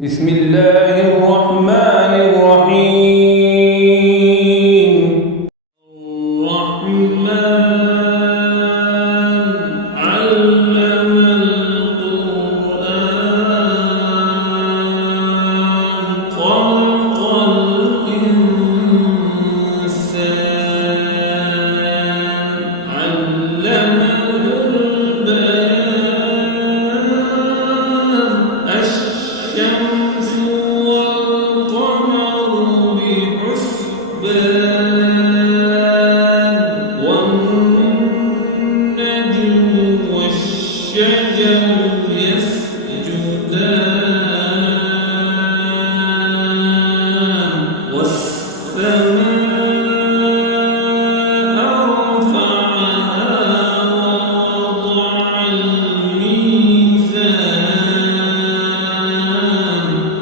بسم الله الرحمن الرحيم. الرحمن علم القرآن خلق الإنسان علمه البيان الشمس والقمر بحسبان والنجم والشجر يسجدان والسماء رفعها ووضع الميزان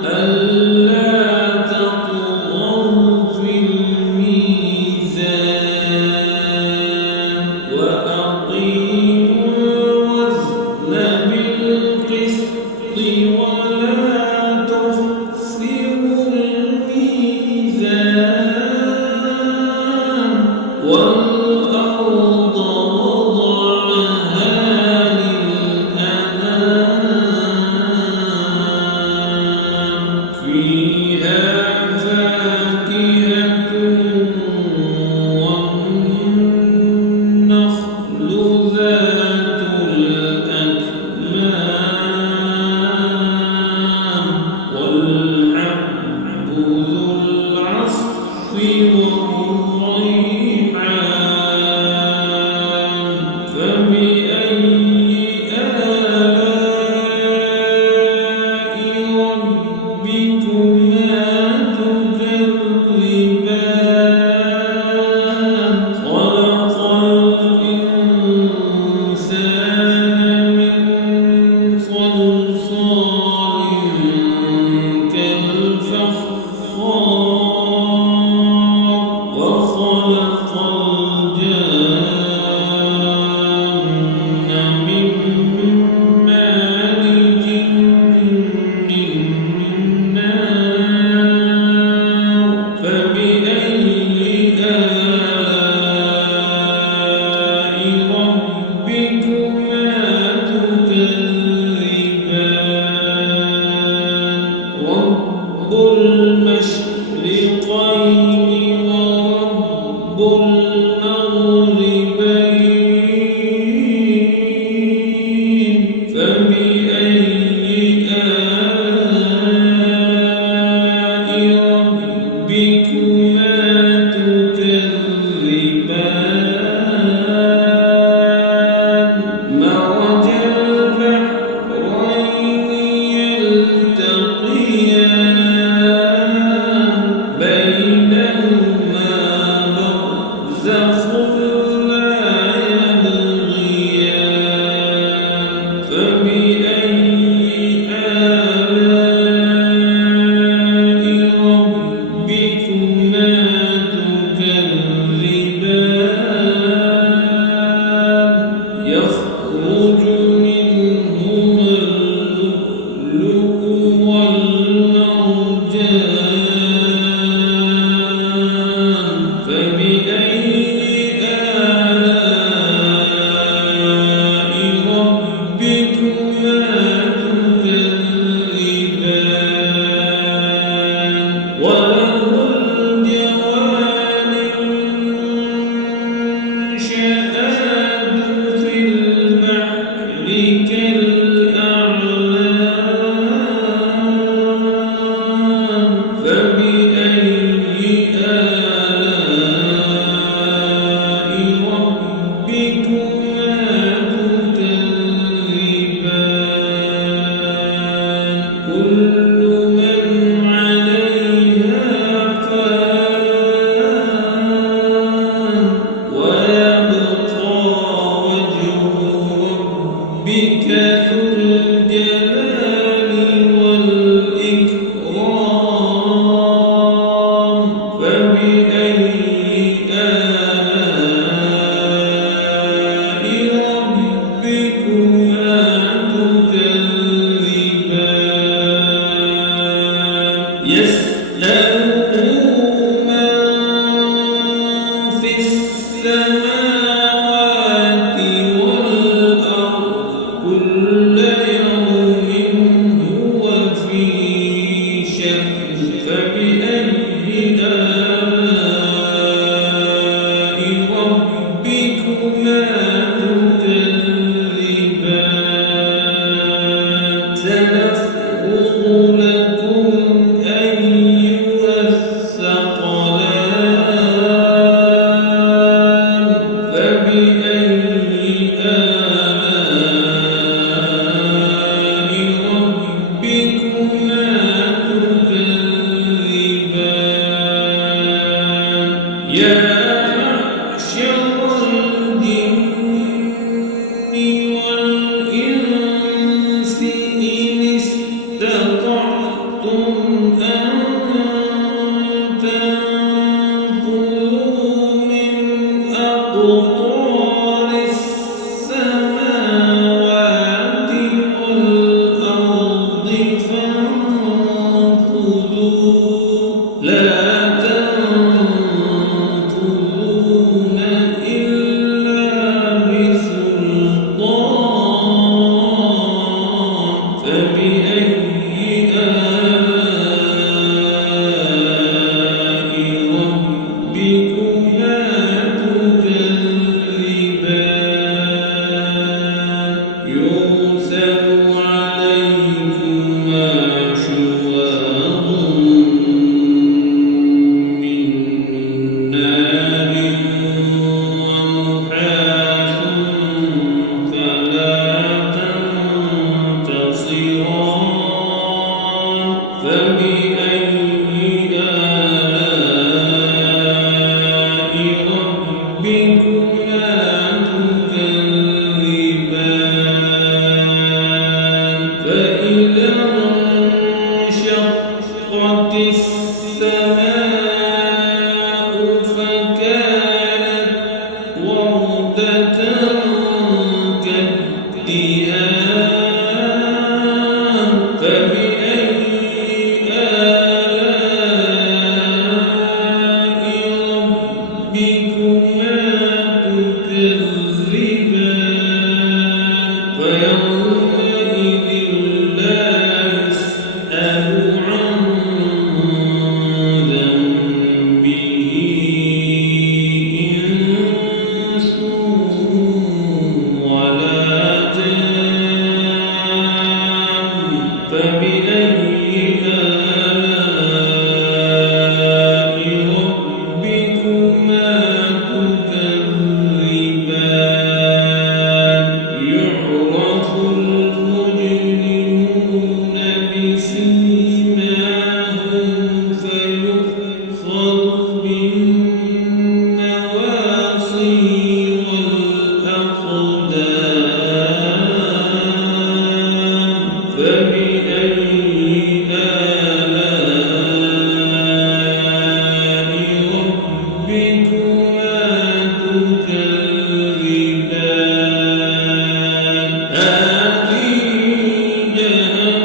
ألا تطغوا في الميزان وأقيموا الوزن بالقسط ولا تخسروا الميزان والأرض وضعها للأنام فيها فاكهة والنخل ذات الأكمام والحب ذو العصف والريحان فبأي آلاء ربكما تكذبان خلق الإنسان من صلصال كالفخار وخلق الجان من مارج من نار فبأي آلاء ربكما تكذبان رب المشرقين ورب المغربين فبأي آلاء ربكما تكذبان مرج البحرين يلتقيان بينهما برزخ لا يبغيان فبأي آلاء ربكما تكذبان يخرج منهما اللؤلؤ والمرجان فبأي آلاء ربكما تكذبان وله الجوار المنشآت في البحر كالأعلام فبأي آلاء ربكما تكذبان كل من عليها فان ويبقى وجه ربك ذو الجلال والإكرام فبأي آلاء ربكما تكذبان يسأله من في السماوات والأرض كل يوم هو في شأن فبأي آلاء ربكما تكذبان سنفرغ لكم أيها الثقلان فبأي آلاء ربكما تكذبان يا معشر الجن والإنس إن استطعتم أن تنفذوا من أقطار السماوات والأرض فانفذوا لا تنفذون إلا بسلطان فبأي آلاء ربكما تكذبان يرسل عليكما شواظ من نار ونحاس فلا تنتصران فبأي آلاء ربكما تكذبان فإذا انشقت السماء فكانت وردة كالدهان فبأي آلاء ربكما تكذبان فيومئذ لا يسأل عن ذنبه إنس ولا جان فبأي آلاء ربكما تكذبان يعرف المجرمون بسيماهم فيؤخذ بالنواصي والأقدام فبأي آلاء ربكما تكذبان هذه جهنم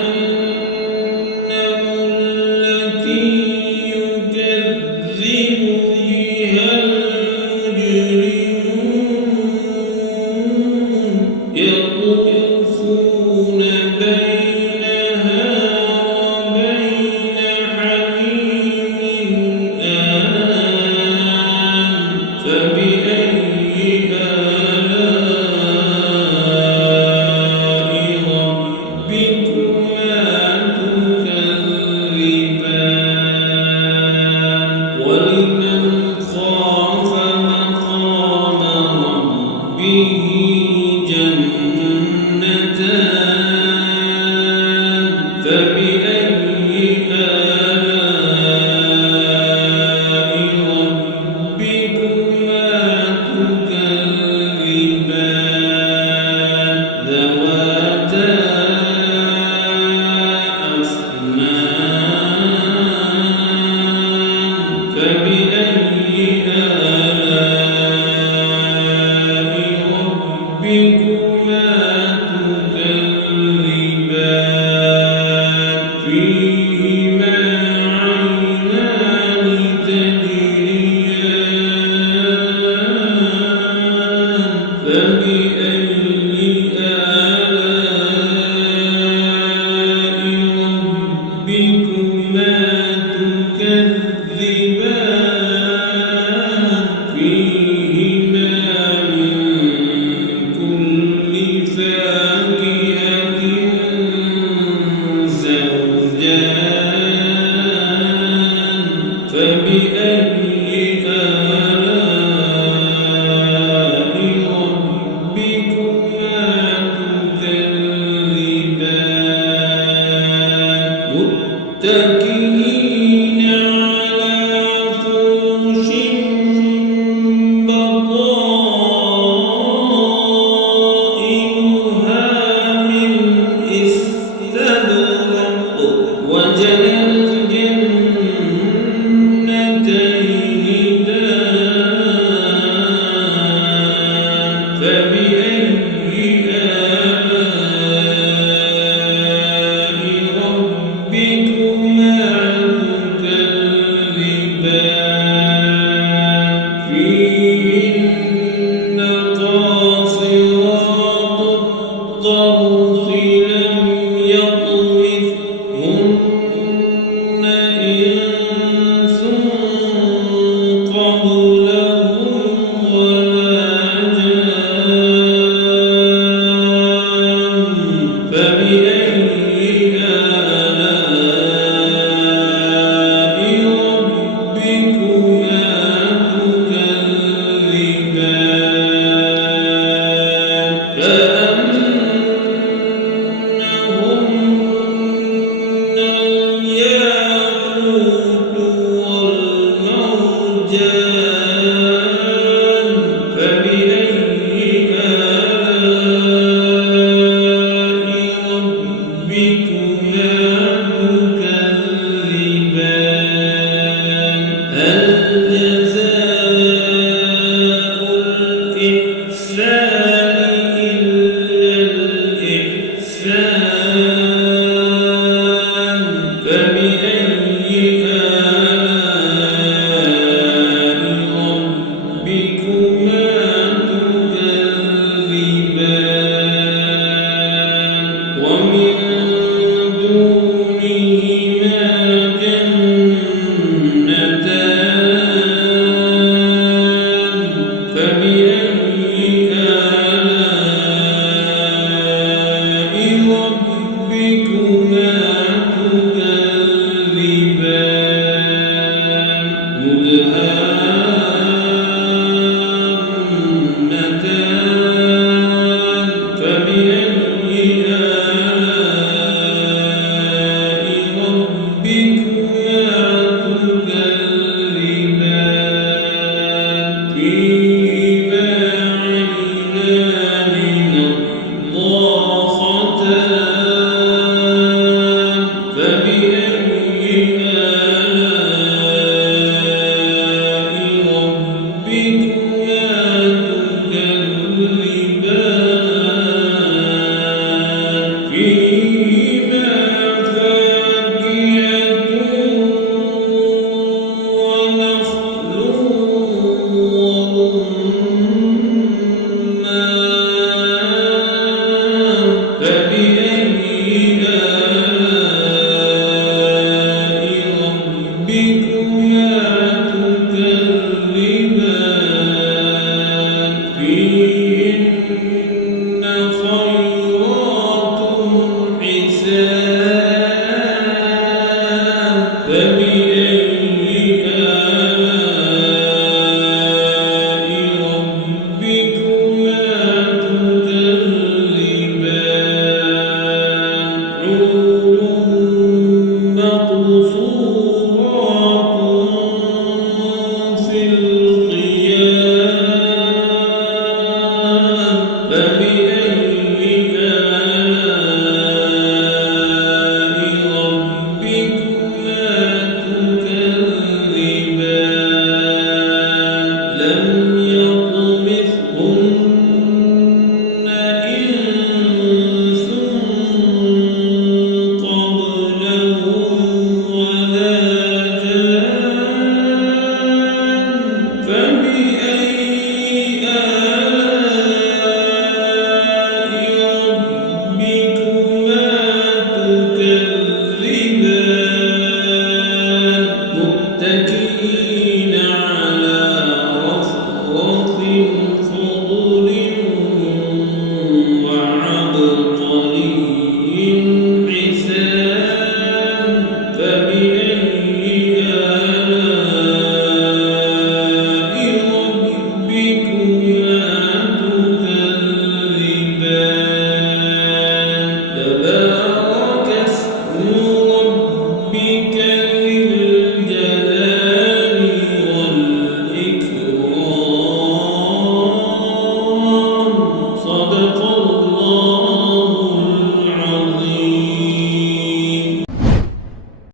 تكذبان